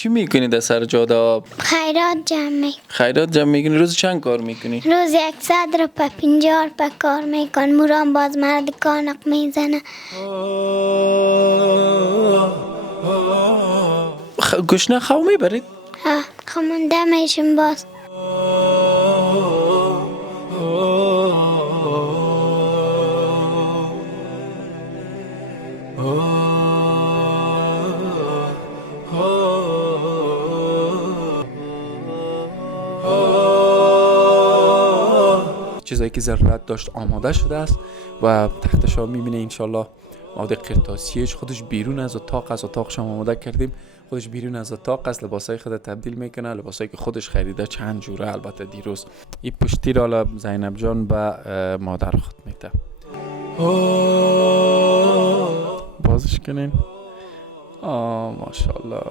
چی میکنی در سر جاده آب؟ خیرات جمع میکنم. خیرات جمع میکنی؟ روز چند کار میکنی؟ روز 100 روپه 50 روپه کار میکن. مرام باز مرد کانق میزنه. گشنه خو میبرید؟ خمونده میشم باز. چیزایی که ضرورت داشت آماده شده است و تختش ها میبینه انشالله مواد قرطاسیش خودش بیرون از اتاقش هم آماده کردیم. خودش بیرون از اتاق است، لباسای خود تبدیل میکنه، لباسایی که خودش خریده چند جوره. البته دیروز این پشتی را حالا زینب جان به مادر خود میده. بازش کنین. ماشاءالله.